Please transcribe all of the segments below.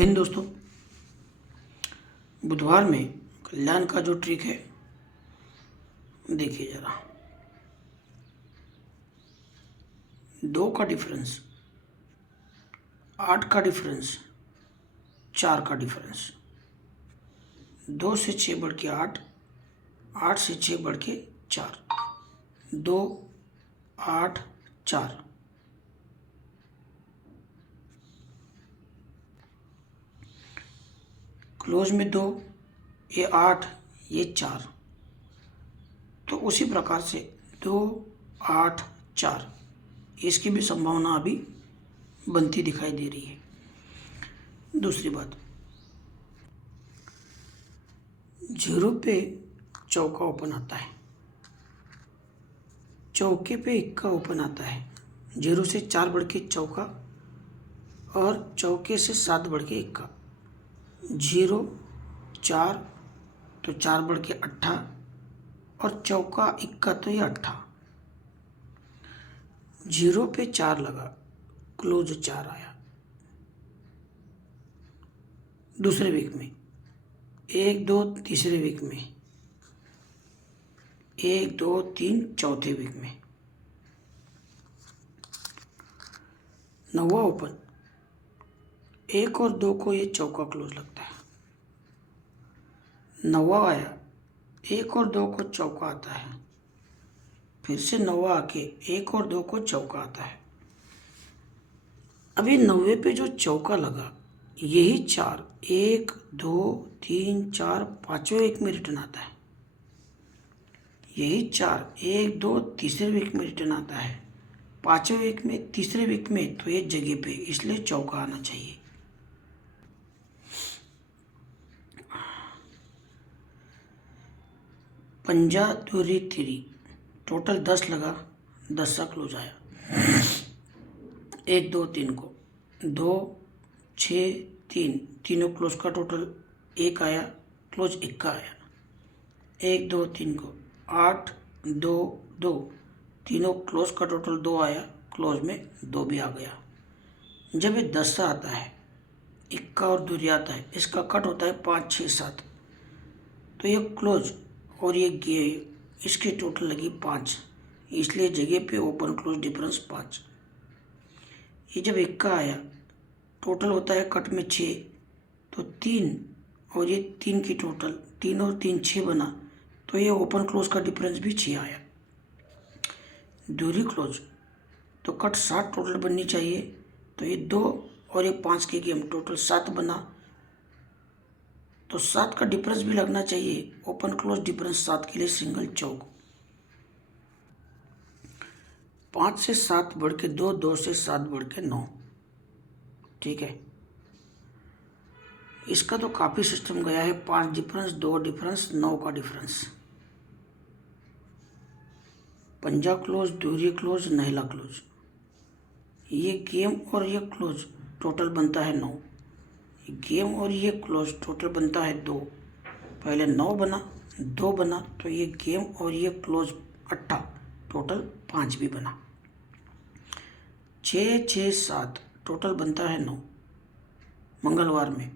हिंद दोस्तों, बुधवार में कल्याण का जो ट्रिक है देखिए जरा। 2 का डिफरेंस, 8 का डिफरेंस, 4 का डिफरेंस, 2 से 6 बढ़ के 8, 8 से 6 बढ़ के 4, 2, 8, 4। क्लोज में 2, ये 8, ये 4। तो उसी प्रकार से 2, 8, 4 इसकी भी संभावना अभी बनती दिखाई दे रही है। दूसरी बात, 0 पे चौका ओपन आता है, चौके पे इक्का ओपन आता है। 0 से 4 बढ़ के चौका और चौके से 7 बढ़ के इक्का। 0, 4 तो 4 बढ़ के 8 और चौका इक्का तो ये 8। 0 पे 4 लगा, क्लोज 4 आया। दूसरे वीक में 1, 2 तीसरे वीक में, 1, 2, 3 चौथे वीक में। 9वां ओपन, 1 और 2 को ये चौका क्लोज लगता है। 9वां आया, 1 और 2 को चौका आता है। फिर से 9वां आके 1 और 2 को चौका आता है। अभी 9वें पे जो चौका लगा यही 4, 1, 2, 3, 4 पांचवें वीक में रिटर्न आता है। यही 4, 1, 2 तीसरे वीक में रिटर्न आता है। पांचवें वीक में, तीसरे वीक में तो एक जगह पे, इसलिए चौका आना चाहिए। पंजा दूरी तिरी, टोटल 10 लगा, 10 सा क्लोज आया। 1, 2, 3 को 2, 6, 3 तीनों क्लोज का टोटल 1 आया, क्लोज इक्का आया। 1, 2, 3 को 8, 2, 2 तीनों क्लोज का टोटल 2 आया, क्लोज में 2 भी आ गया। जब ये 10 सा आता है, इक्का और दूरी आता है, इसका कट होता है 5, 6, 7। तो ये क्लोज और ये गे इसकी टोटल लगी 5, इसलिए जगह पे ओपन क्लोज डिफरेंस 5। ये जब इक्का आया, टोटल होता है कट में 6, तो 3 और ये 3 की टोटल, 3 और 3 6 बना, तो ये ओपन क्लोज का डिफरेंस भी 6 आया। दूरी क्लोज तो कट 7 टोटल बननी चाहिए, तो ये 2 और ये 5 की गेम टोटल 7 बना, तो 7 का डिफरेंस भी लगना चाहिए। ओपन क्लोज डिफरेंस 7 के लिए सिंगल चौक। 5 से 7 बढ़ के 2, 2 से 7 बढ़ के 9। ठीक है, इसका तो काफ़ी सिस्टम गया है। 5 डिफरेंस, 2 डिफरेंस, 9 का डिफरेंस। पंजा क्लोज, दूरी क्लोज, नहला क्लोज, ये गेम और ये क्लोज टोटल बनता है 9। गेम और ये क्लोज टोटल बनता है 2। पहले 9 बना, 2 बना, तो ये गेम और ये क्लोज 8, टोटल 5 भी बना। 6, 6, 7 टोटल बनता है 9। मंगलवार में,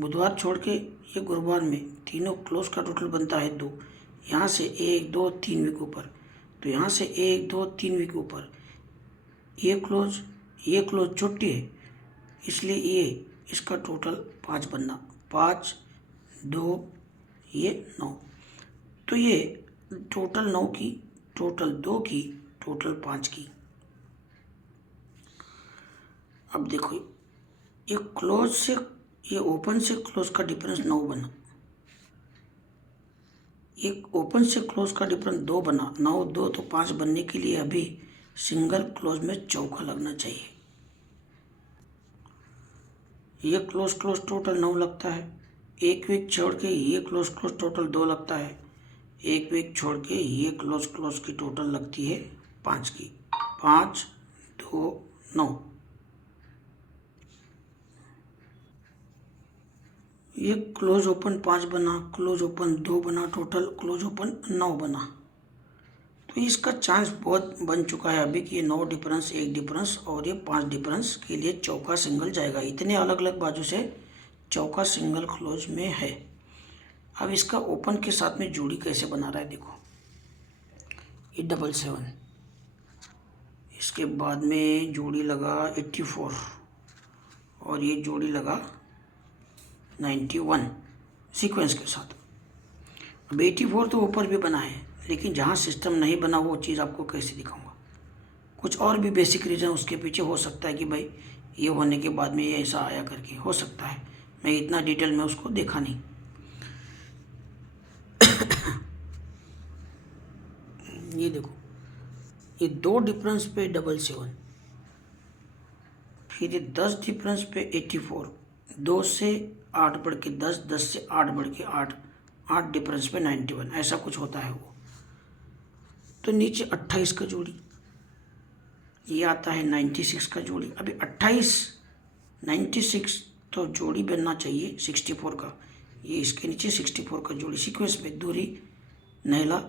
बुधवार छोड़ के ये गुरुवार में तीनों क्लोज का टोटल बनता है 2। यहाँ से 1, 2, 3 वीक ऊपर, तो यहाँ से 1, 2, 3 वीक ऊपर ये क्लोज छुट्टी है, इसलिए ये इसका टोटल 5 बनना। 5, 2, ये 9, तो ये टोटल 9 की, टोटल 2 की, टोटल 5 की। अब देखो, ये क्लोज से, ये ओपन से क्लोज का डिफरेंस 9 बना, ये ओपन से क्लोज का डिफरेंस 2 बना। 9, 2 तो 5 बनने के लिए अभी सिंगल क्लोज में चौका लगना चाहिए। ये क्लोज टोटल 9 लगता है। एक वीक छोड़ के ये क्लोज टोटल 2 लगता है। एक वीक छोड़ के ये क्लोज की टोटल लगती है 5 की। 5, 2, 9। ये क्लोज ओपन 5 बना, क्लोज ओपन 2 बना, टोटल क्लोज ओपन 9 बना। तो इसका चांस बहुत बन चुका है अभी कि ये 9 डिफरेंस, 1 डिफरेंस और ये 5 डिफरेंस के लिए चौका सिंगल जाएगा। इतने अलग अलग बाजू से चौका सिंगल क्लोज में है। अब इसका ओपन के साथ में जोड़ी कैसे बना रहा है देखो, ये 77, इसके बाद में जोड़ी लगा 84 और ये जोड़ी लगा 91 सीक्वेंस के साथ। अब 84 तो ऊपर भी बना है, लेकिन जहाँ सिस्टम नहीं बना वो चीज़ आपको कैसे दिखाऊंगा। कुछ और भी बेसिक रीज़न उसके पीछे हो सकता है कि भाई ये होने के बाद में ये ऐसा आया करके हो सकता है, मैं इतना डिटेल में उसको देखा नहीं। ये देखो, ये 2 डिफरेंस पे 77, फिर ये 10 डिफरेंस पे 84, 2 से 8 बढ़ के 10, 10 से 8 बढ़ के 8, 8 डिफरेंस पे 91, ऐसा कुछ होता है वो। तो नीचे 28 का जोड़ी, ये आता है 96 का जोड़ी। अभी 28 96 तो जोड़ी बनना चाहिए 64 का, ये इसके नीचे 64 का जोड़ी सीक्वेंस में, दूरी नहला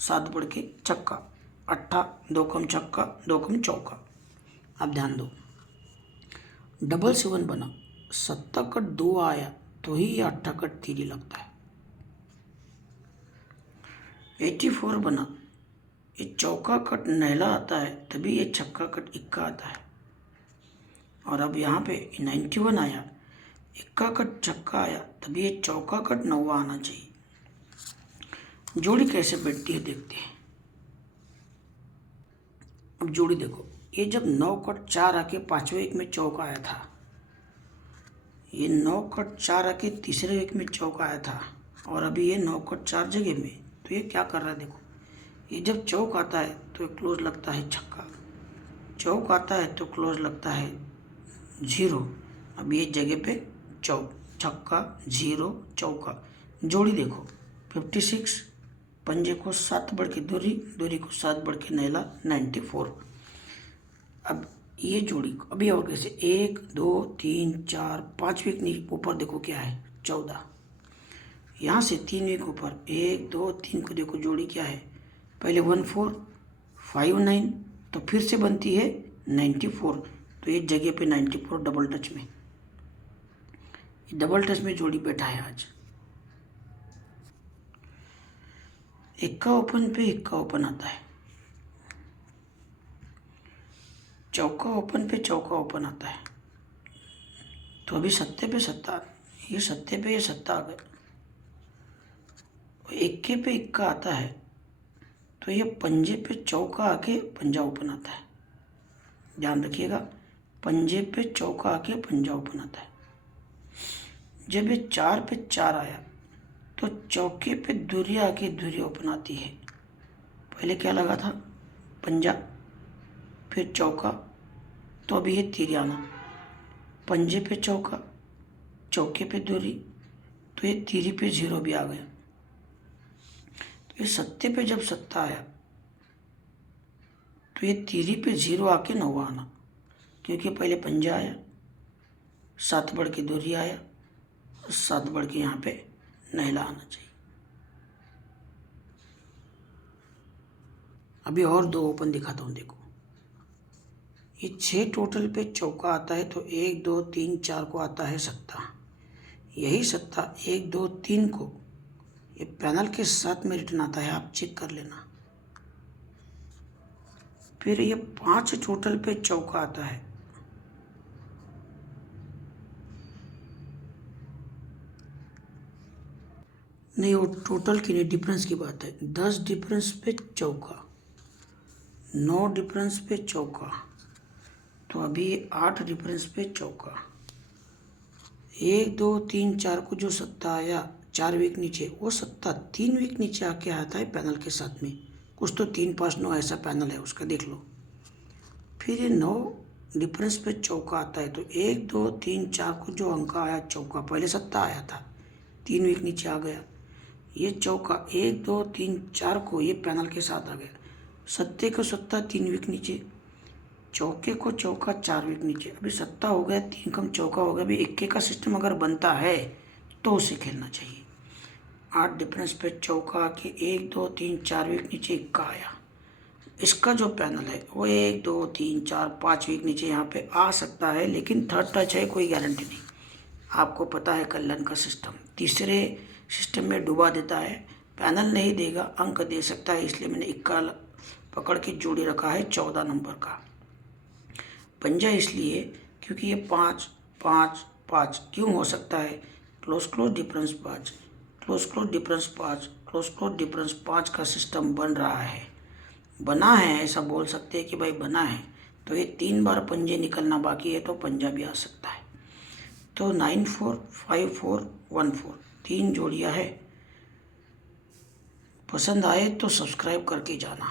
7 बढ़ के छक्का, 8 2 कम छक्का 2 कम चौका। अब ध्यान दो, 77 बना, 7 कट 2 आया तो ही ये 8 कट 3 लगता है। 84 बना, ये चौका कट नहला आता है तभी ये छक्का कट इक्का आता है। और अब यहाँ पे 91 आया, इक्का कट छक्का आया तभी ये चौका कट नौवा आना चाहिए। जोड़ी कैसे बैठती है देखते हैं। अब जोड़ी देखो, ये जब 9 कट 4 आके 5वें एक में चौका आया था, ये 9 कट 4 आके तीसरे एक में चौका आया था, और अभी ये 9 कट 4 जगह में, तो ये क्या कर रहा है देखो, ये जब चौक आता है तो क्लोज लगता है छक्का, चौक आता है तो क्लोज लगता है 0। अब ये जगह पे चौक, छक्का 0 चौका। जोड़ी देखो 56, पंजे को 7 बढ़ के दूरी, दूरी को 7 बढ़ के नहला 94। अब ये जोड़ी अभी और कैसे, 1 2 3 4 5 वीक ऊपर देखो क्या है 14, यहाँ से 3 वीक ऊपर 1 2 3 को देखो जोड़ी क्या है, पहले 14 5 9, तो फिर से बनती है 94, तो एक जगह पे 94 डबल टच में, डबल टच में जोड़ी बैठा है आज। इक्का ओपन पे इक्का ओपन आता है, चौका ओपन पे चौका ओपन आता है, तो अभी सत्ते पे सत्ता, ये सत्ते पे ये सत्ता आ गया, इक्के पे इक्का आता है तो ये पंजे पे चौका आके पंजा ओपन आता है। ध्यान रखिएगा, पंजे पे चौका आके पंजा ओपन आता है। जब ये 4 पे 4 आया तो चौके पे दूरी आके दूरी ओपन आती है। पहले क्या लगा था, पंजा, फिर चौका, तो अभी ये तीर आना, पंजे पे चौका, चौके पे दूरी, तो ये तीरी पे 0 भी आ गया। तो ये सत्ते पे जब सत्ता आया तो ये तीरी पे 0 आके नौवा आना, क्योंकि पहले पंजा आया, 7 बढ़ के दूरी आया, 7 बढ़ के यहाँ पे नहला आना चाहिए। अभी और 2 ओपन दिखाता हूँ देखो, ये 6 टोटल पे चौका आता है तो 1 2 3 4 को आता है सत्ता, यही सत्ता 1 2 3 को ये पैनल के साथ में रिटर्न आता है, आप चेक कर लेना। फिर ये 5 टोटल पे चौका आता है, नहीं वो टोटल की नहीं, डिफरेंस की बात है। 10 डिफरेंस पे चौका, 9 डिफरेंस पे चौका, तो अभी 8 डिफरेंस पे चौका। 1 2 3 4 को जो सत्ता आया 4 वीक नीचे, वो सत्ता 3 वीक नीचे आके आता है पैनल के साथ में, कुछ तो 3 5 9 ऐसा पैनल है उसका, देख लो। फिर ये 9 डिफरेंस पे चौका आता है, तो 1 2 3 4 को जो अंक आया चौका, पहले सत्ता आया था 3 वीक नीचे आ गया, ये चौका 1 2 3 4 को ये पैनल के साथ आ गया, सत्ते को सत्ता 3 वीक नीचे, चौके को चौका 4 वीक नीचे, अभी सत्ता हो गया 3 कम चौका हो गया। अभी इक्के का सिस्टम अगर बनता है तो उसे खेलना चाहिए। 8 डिफरेंस पे चौका के 1 2 3 4 वीक नीचे इक्का आया, इसका जो पैनल है वो 1 2 3 4 5 वीक नीचे यहाँ पे आ सकता है, लेकिन थर्ड टच है, कोई गारंटी नहीं। आपको पता है कल्याण का सिस्टम। तीसरे सिस्टम में डुबा देता है, पैनल नहीं देगा, अंक दे सकता है, इसलिए मैंने इक्का पकड़ के जोड़ी रखा है 14 नंबर का। पंजा इसलिए क्योंकि ये 5 5 5 क्यों हो सकता है, close close difference 5, close close difference 5, close close difference 5 का सिस्टम बन रहा है, बना है, ऐसा बोल सकते हैं कि भाई बना है। तो ये 3 बार पंजे निकलना बाकी है, तो पंजा भी आ सकता है। तो 9 4 5 4 1 4 3 जोड़ियाँ है। पसंद आए तो सब्सक्राइब करके जाना।